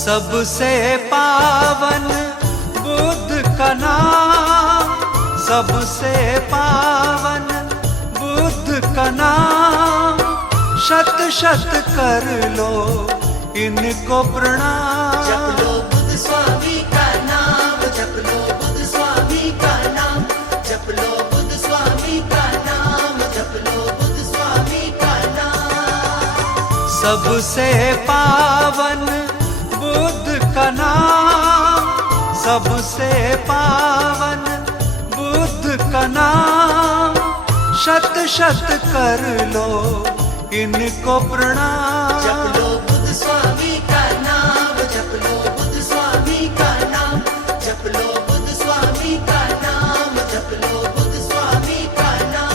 सबसे पावन बुद्ध का नाम, सबसे पावन बुद्ध का नाम। शत शत कर लो इनको प्रणाम। जप लो बुद्ध स्वामी का नाम, जप लो बुद्ध स्वामी का नाम, जप लो बुद्ध स्वामी का नाम, जप लो बुद्ध स्वामी का नाम। सबसे पावन बुद्ध का नाम, सबसे पावन बुद्ध का नाम। शत शत कर लो इनको प्रणाम। जप लो बुद्ध स्वामी का नाम, जप लो बुद्ध स्वामी का नाम, जप लो बुद्ध स्वामी का नाम, जप लो बुद्ध स्वामी का नाम।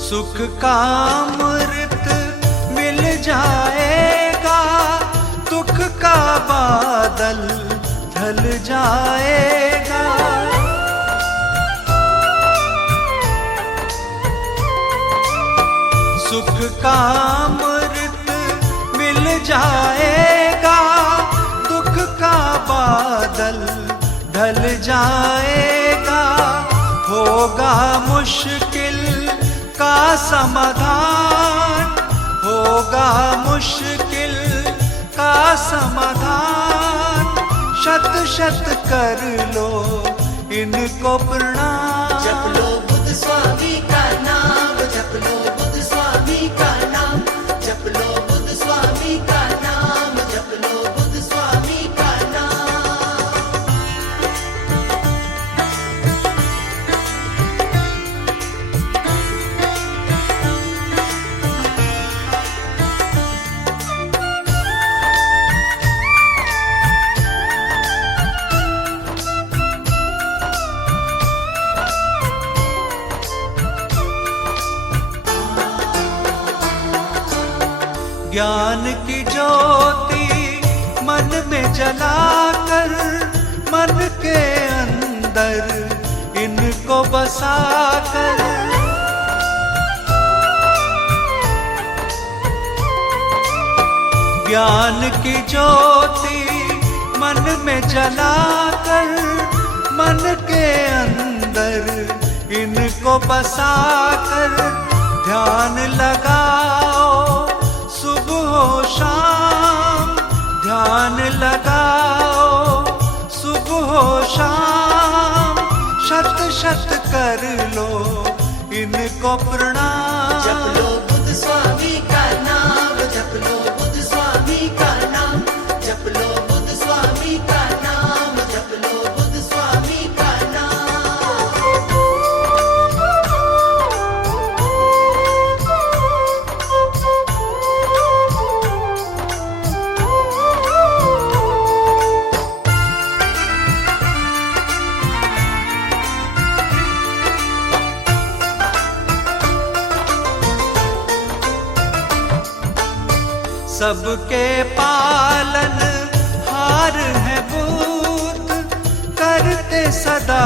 सुख का अमृत मिल जाएगा, दुख का बादल ढल जाएगा। सुख का अमृत मिल जाएगा, दुख का बादल ढल जाएगा। होगा मुश्किल का समाधान, होगा मुश्किल का समाधान। शत शत कर लो इनको प्रणाम। जप लो बुद्ध स्वामी का नाम, जप लो बुद्ध स्वामी का नाम, जप लो बुद्ध स्वामी का नाम, जप लो बुद्ध स्वामी का नाम। ज्ञान की ज्योति मन में जलाकर, मन के अंदर इनको बसाकर। ज्ञान की ज्योति मन में जलाकर, मन के अंदर इनको बसाकर। ध्यान लगाओ सुबह हो शाम, ध्यान लगाओ सुबह हो शाम। शत शत कर लो इनको प्रणाम। जप लो बुद्ध स्वामी का नाम, जप लो बुद्ध स्वामी का नाम, जप लो बुद्ध स्वामी का नाम, जप लो बुद्ध स्वामी का नाम। सबके पालन हार है बुद्ध, करते सदा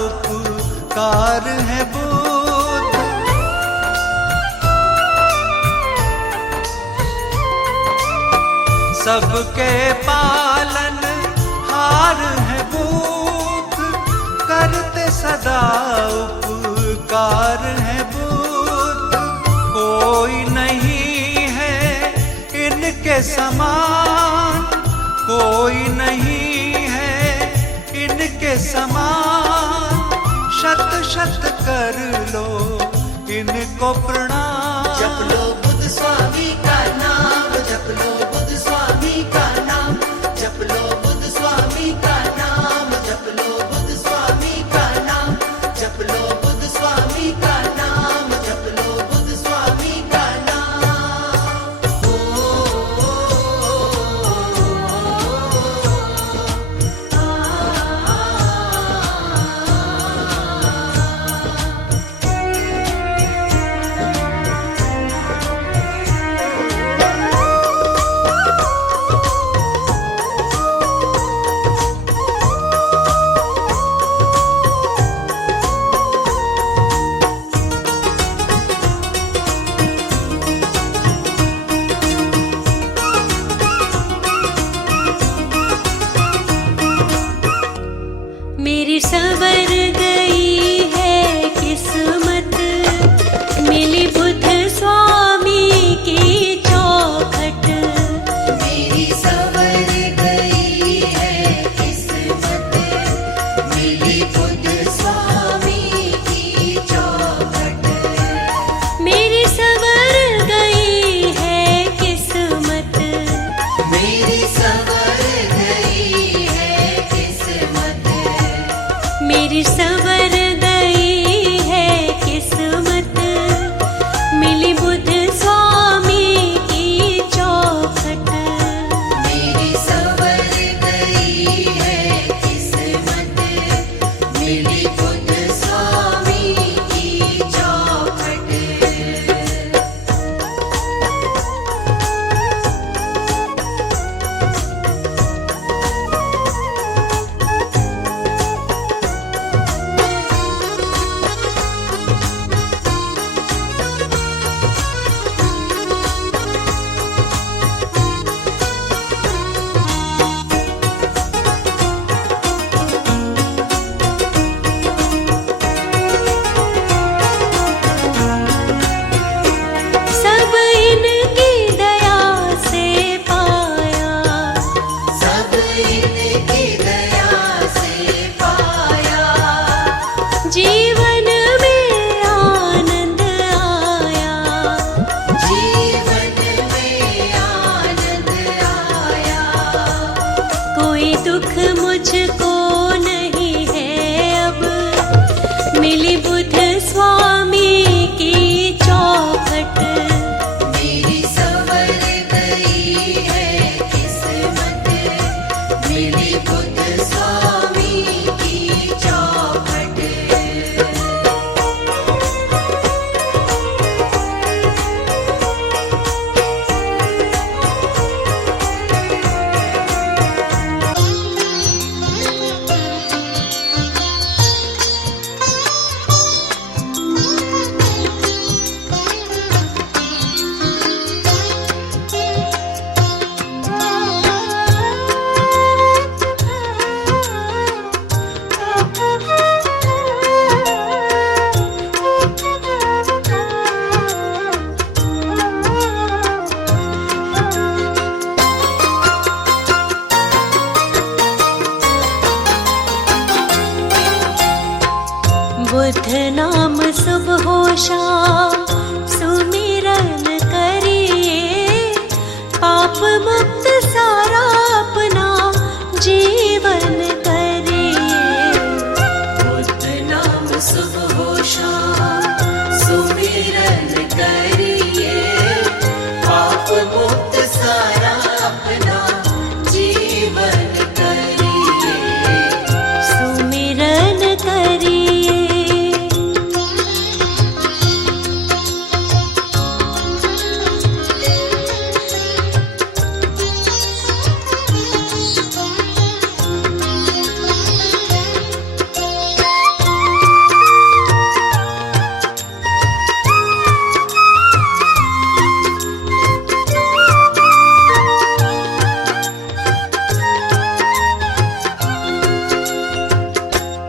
उपकार है बुद्ध। सबके पालन हार है बुद्ध, करते सदा उपकार है बुद्ध। कोई नहीं इनके समान, कोई नहीं है इनके समान। शत शत कर लो इनको प्रणाम। जप लो बुद्ध स्वामी का नाम, जप लो बुद्ध स्वामी का नाम, जप लो बुद्ध स्वामी का नाम, जप लो बुद्ध स्वामी का नाम, जप लो बुद्ध स्वामी का नाम, जप लो बुद्ध स्वामी का नाम। नाम सुबह शाम सुमिरन करिए, पाप मुक्त सारा अपना जीवन करिए। बुद्ध नाम सुबह शाम सुमिरन करिए, पाप मुक्त सारा अपना जीवन करिए। सुमिरन करिए।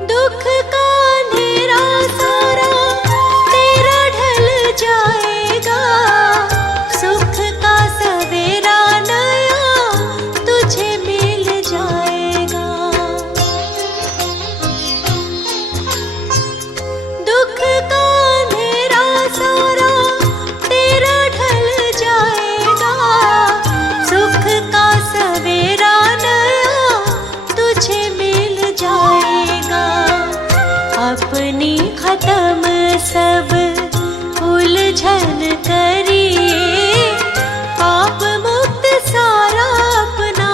दुख का अंधेरा सारा तेरा ढल जाएगा, सुख का सवेरा नया तुझे मिल जाएगा। दुख का अंधेरा सारा तेरा ढल जाएगा, सुख का सवेरा नया तुझे मिल जाएगा। अपनी खत्म सब उलझन करिए, पाप मुक्त सारा अपना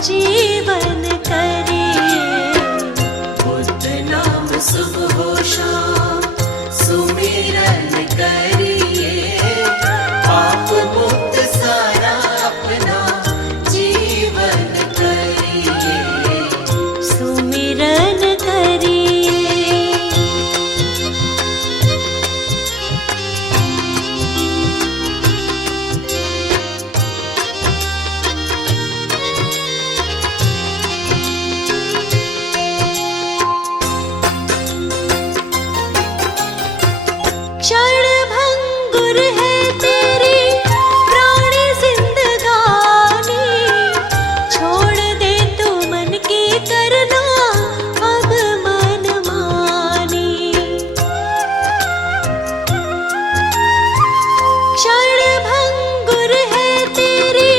जीवन करिए। बुद्ध नाम सुबह शाम सुमिरन करिए, पाप मुक्त सारा अपना जीवन करिए। सुमिरन करिए। क्षण भंगुर है तेरी प्राणी जिंदगानी, छोड़ दे तू मन की करना अब मनमानी। क्षण भंगुर है तेरी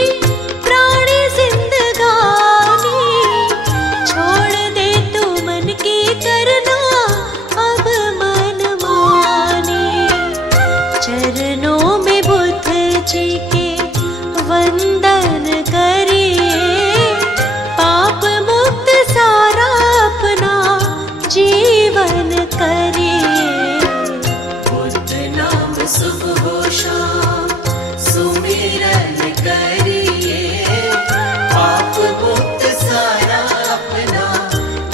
प्राणी जिंदगानी, छोड़ दे तू मन की करना अब मनमानी। चरणों में बुद्ध जी के वंदन करिए, पाप मुक्त सारा अपना जीवन करिए। बुद्ध नाम सुबह शाम सुमिरन करिए, पाप मुक्त सारा अपना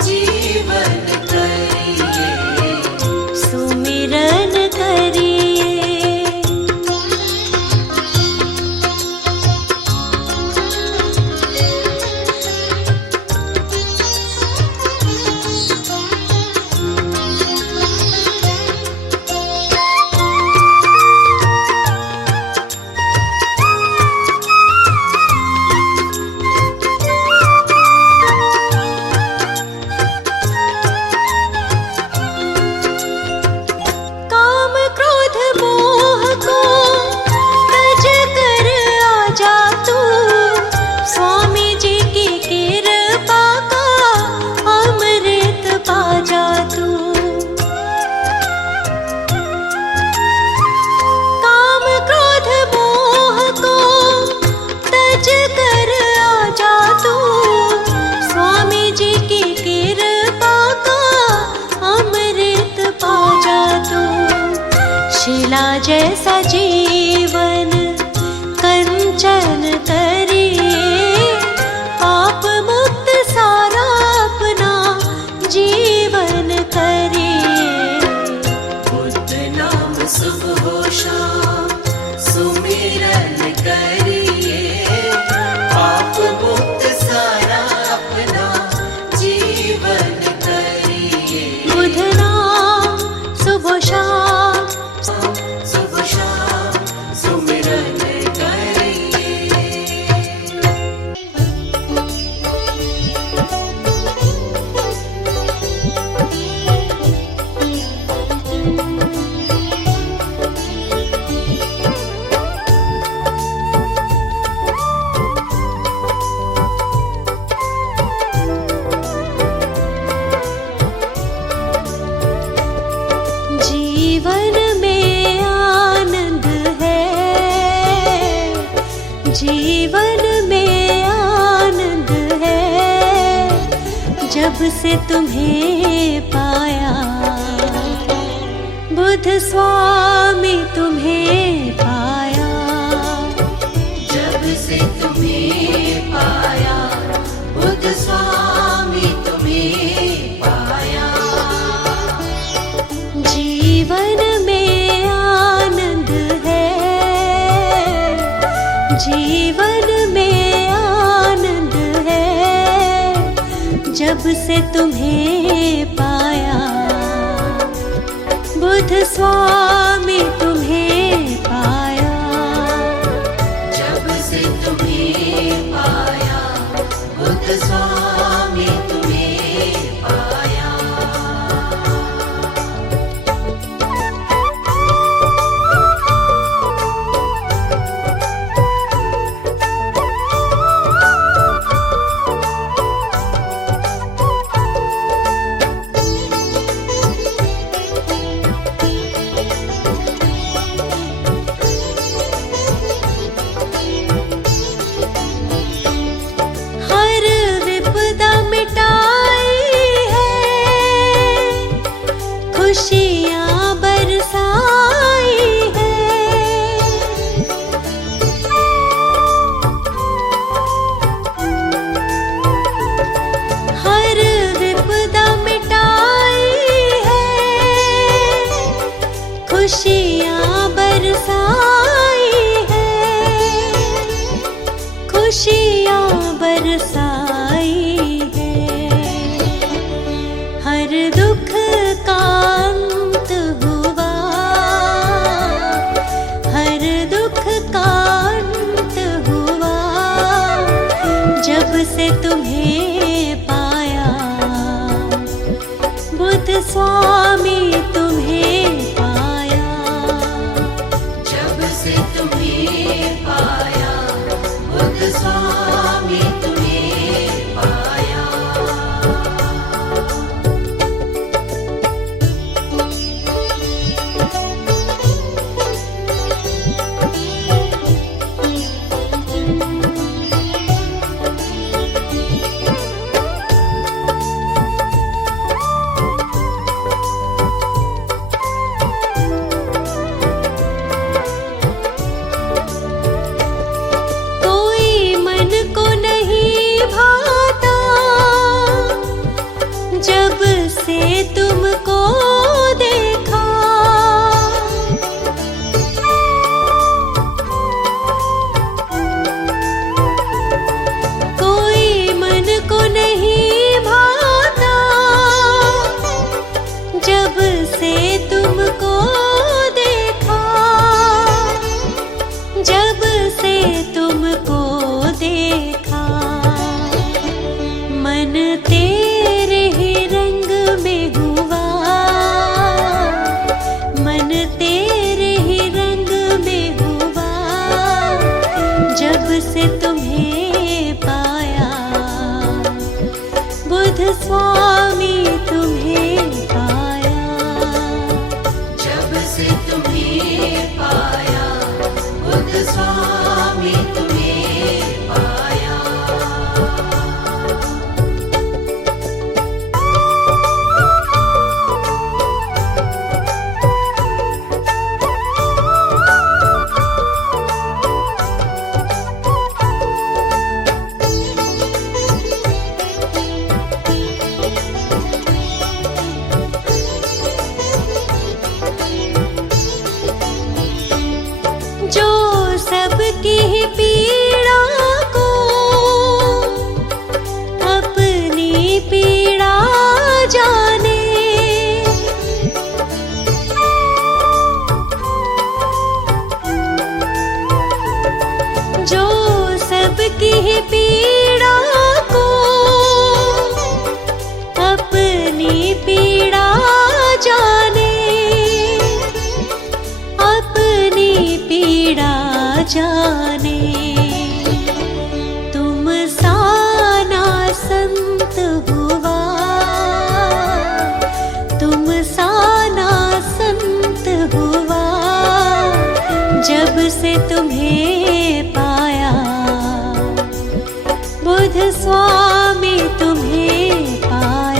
जीवन करिए। सुमिरन करिए। जब से तुम्हें पाया, बुद्ध स्वामी तुम्हें पाया। जब से तुम्हें पाया, बुद्ध स्वामी तुम्हें पाया। जीवन में आनंद है, जीवन में आनंद है, जब से तुम्हें पाया, बुद्ध स्वामी तुम्हें पाया। जब से तुम्हें पाया, बुद्ध स्वामी तुम्हें पाया। हर विपदा मिटाई है, खुशियाँ बरसाई है। हर विपदा मिटाई है, खुशियाँ बरसाई है, खुशियाँ बरसाई है। हर दुख का अंत हुआ, हर दुख का अंत हुआ, जब से तुम्हें पाया, बुद्ध स्वामी तुम्हें पाया। जब से तुम्हें पाया, बुद्ध स्वामी तुम्हें पाया। कोई मन को नहीं भाता, जब से तुमको देखा। कोई मन को नहीं भाता, जब से तुमको देखा, जब से तुमको देखा। मन तेरे ही रंग में हुआ, मन तेरे ही रंग में हुआ, जब से तुम्हें पाया, बुद्ध स्वामी तुम्हें पाया। जब से तुम्हें पाया, बुद्ध स्वामी तुम्हें पाया। जो सबकी पीड़ा को अपनी पीड़ा जाने, जो सबकी पीड़ा को अपनी पीड़ा जाने, अपनी पीड़ा जाने। तुम साना संत हुआ, तुम साना संत हुआ, जब से तुम्हें पाया, बुद्ध स्वामी तुम्हें पाया।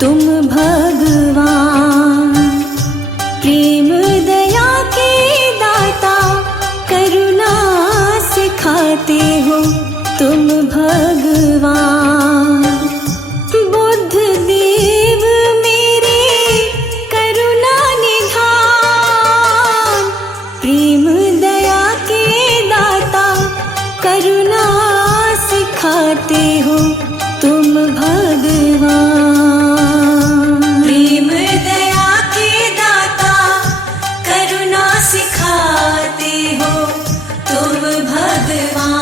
तुम भगवान। प्रेम दया के दाता करुणा सिखाते हो तुम भगवान। बुद्ध देव मेरे करुणा निधान। प्रेम दया के दाता करुणा सिखाते हो तुम भगवान। प्रेम दया के दाता करुणा सिखाते हो तुम भगवान।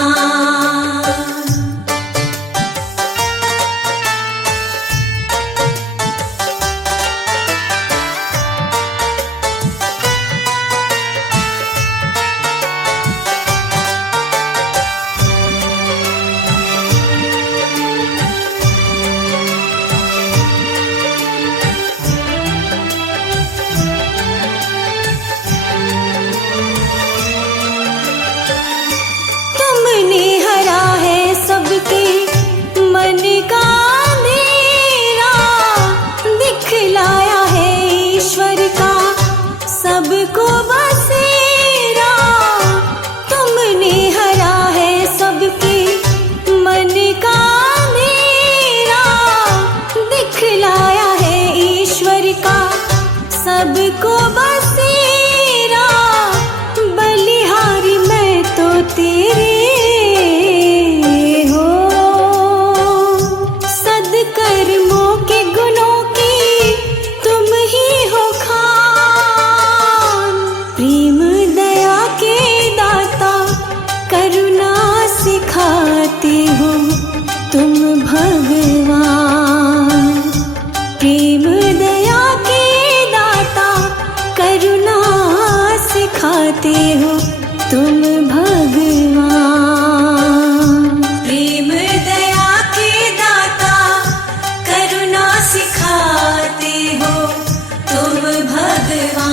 तुमने हरा है सबके मन का अंधेरा, दिखलाया है ईश्वर का सबको बसेरा। तुमने हरा है सबके मन का अंधेरा, दिखलाया है ईश्वर का सबको बसेरा। बलिहारी मैं तो तेरे हो, सदकर्मों के गुणों की तुम ही हो खान। प्रेम दया के दाता करुणा सिखाते हो तुम भगवान। प्रेम दया के दाता करुणा सिखाते हो तुम भगवान। प्रेम दया के दाता करुणा सिखाते हो तुम भगवान।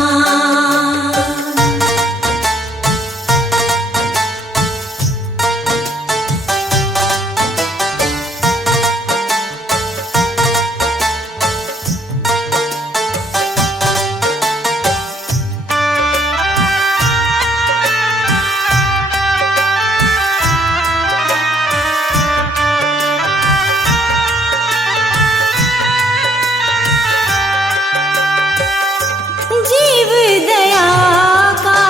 जीव दया का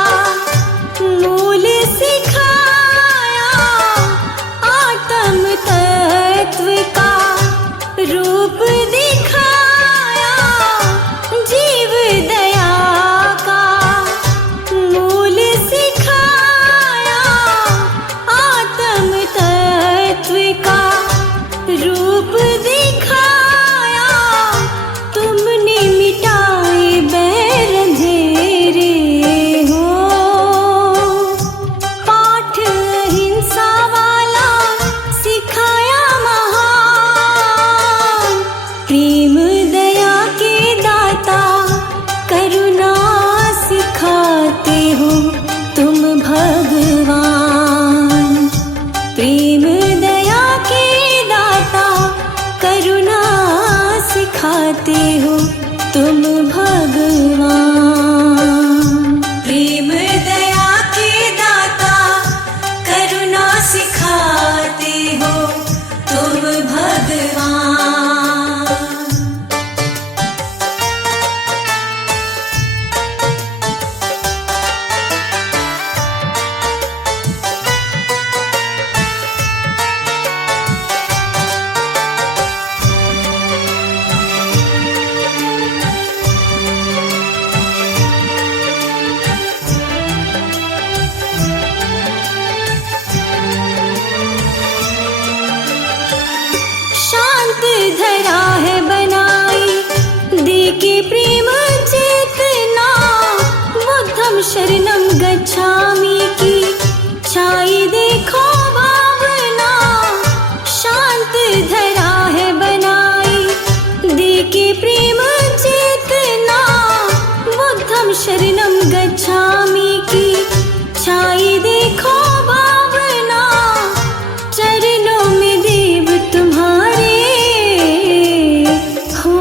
मूल सिखाया, आत्म तत्व का रूप दिखाया। जीव दया का मूल सिखाया, आत्म तत्व का रूप दिखाया। तुमने मिटाए बैर अंधेरे हो, पाठ अहिंसा वाला सिखाया महान। प्रेम दया के दाता करुणा सिखाते हो तुम भगवान। प्रेम दया के दाता करुणा सिखाते हो तुम भगवान। प्रेम दया के दाता करुणा सिखाते हो तुम भगवान। शांत धरा है बनाई दे के प्रेम चेतना। बुद्धम शरणम गच्छामि की छाई देखो भावना। शांत धरा है बनाई दे के प्रेम चेतना। बुद्धम शरणम गच्छामि की छाई देखो भावना। चरणों में देव तुम्हारे हो,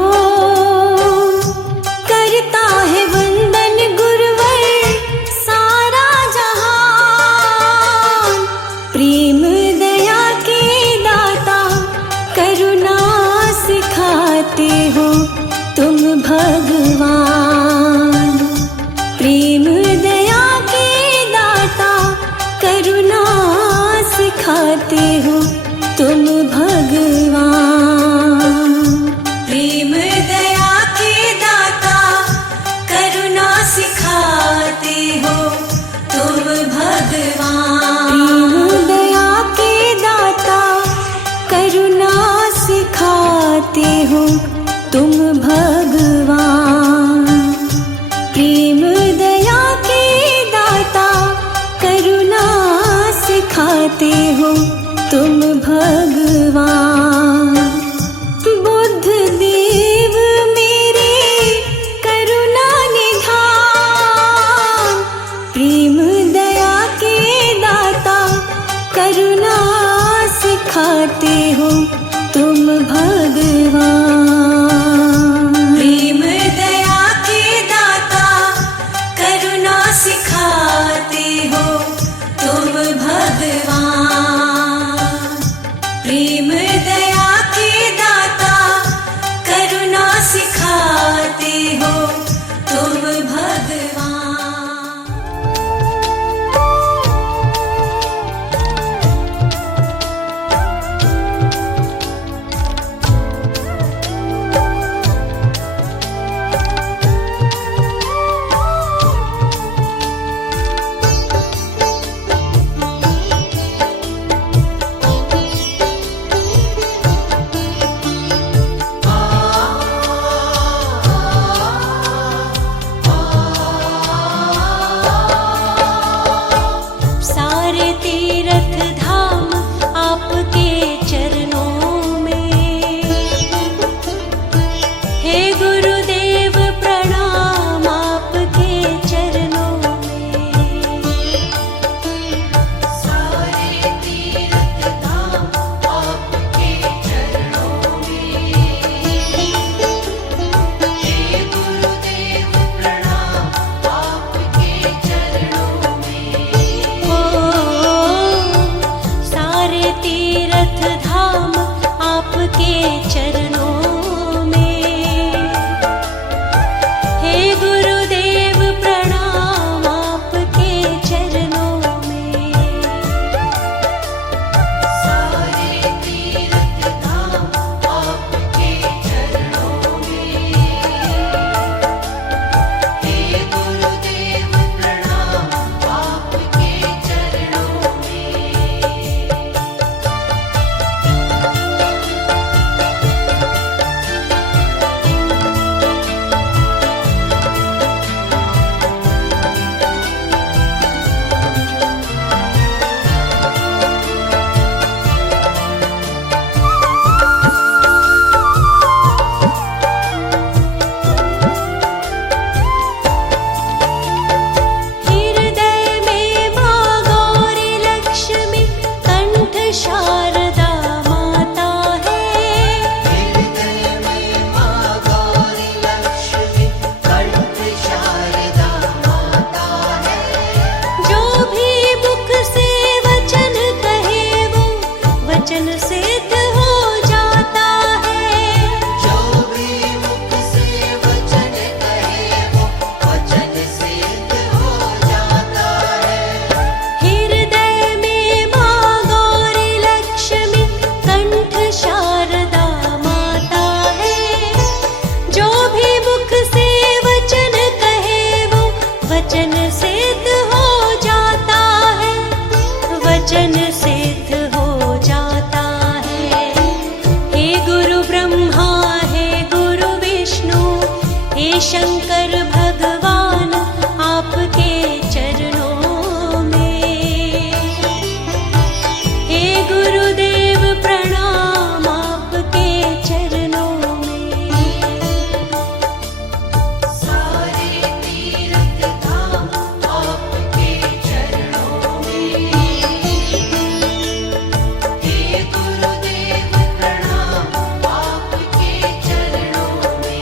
हे शंकर भगवान आपके चरणों में, हे गुरुदेव प्रणाम आपके चरणों में। सारे तीर्थ धाम आपके चरणों में, हे गुरुदेव प्रणाम आपके चरणों में।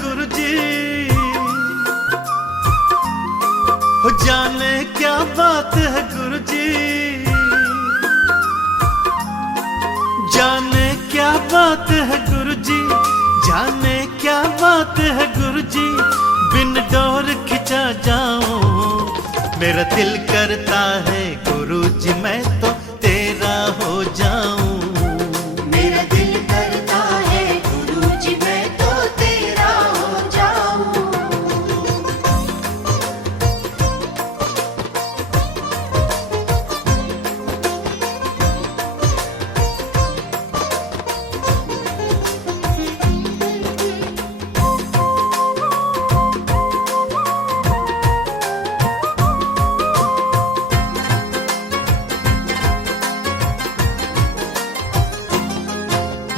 गुरुजी, हो जाने क्या बात है गुरुजी, जाने क्या बात है गुरुजी, जाने क्या बात है गुरुजी, बिन डोर खिंचा जाऊं मेरा दिल करता है गुरुजी मैं तो तेरा हो जाऊं। मेरा दिल करता है गुरुजी मैं तो तेरा हो जाऊं।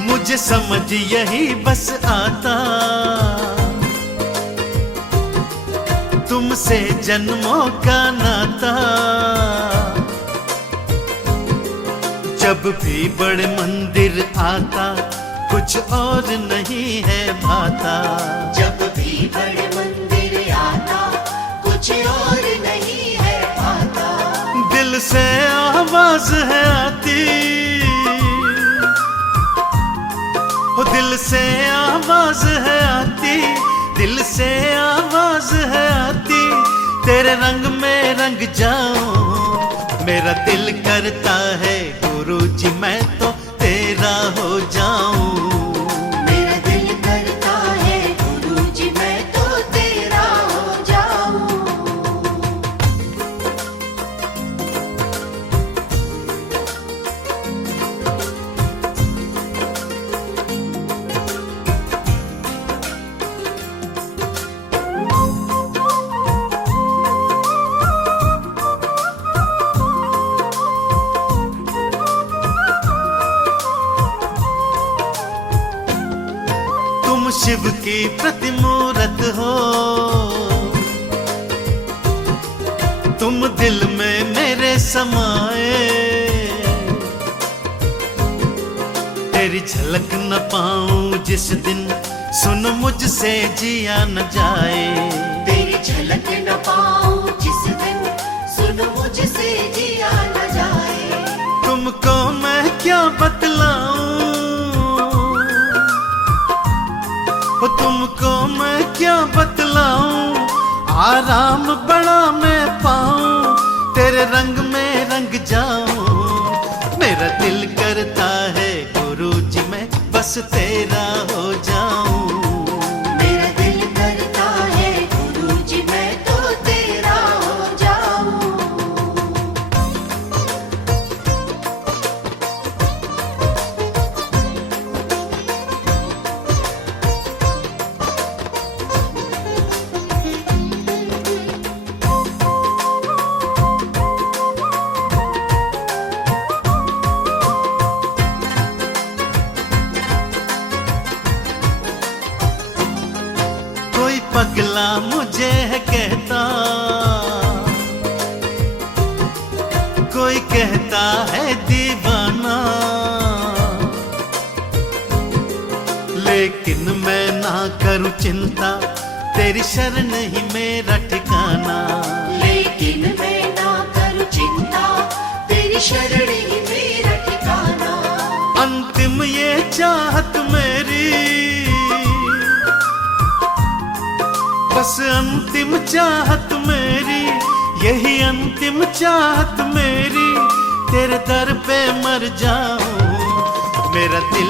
मुझे समझ यही बस आता, तुमसे जन्मों का नाता, जब भी बड़े मंदिर आता कुछ और नहीं है भाता, जब भी बड़े मंदिर आता कुछ और नहीं है भाता, दिल से आवाज है आती, हो दिल से आवाज है आती, दिल से आवाज है आती, तेरे रंग में रंग जाऊं मेरा दिल करता है गुरुजी मैं तो तेरा हो जाऊं। मेरा दिल करता है गुरुजी मैं तो तेरा हो जाऊं। तुम शिव की प्रतिमूरत हो, तुम दिल में मेरे समाए, तेरी झलक न पाऊं जिस दिन सुन मुझसे जिया न जाए, तेरी झलक न पाऊं जिस दिन सुन मुझसे जिया न जाए, तुमको मैं क्या बतलाऊं, हो तुमको मैं क्या बतलाऊं, आराम बड़ा मैं पाऊं तेरे रंग में रंग जाऊं। मेरा दिल करता है गुरुजी मैं बस तेरा हो जाऊं। मेरा दिल करता है गुरुजी मैं तो तेरा हो जाऊं। कोई पगला मुझे है कहता, कोई कहता है दीवाना, लेकिन मैं ना करूं चिंता तेरी शरण ही मेरा ठिकाना, लेकिन मैं ना करूं चिंता तेरी शरण ही मेरा ठिकाना, अंतिम ये चाहत मेरी, बस अंतिम चाहत मेरी, यही अंतिम चाहत मेरी, तेरे दर पे मर जाऊं मेरा दिल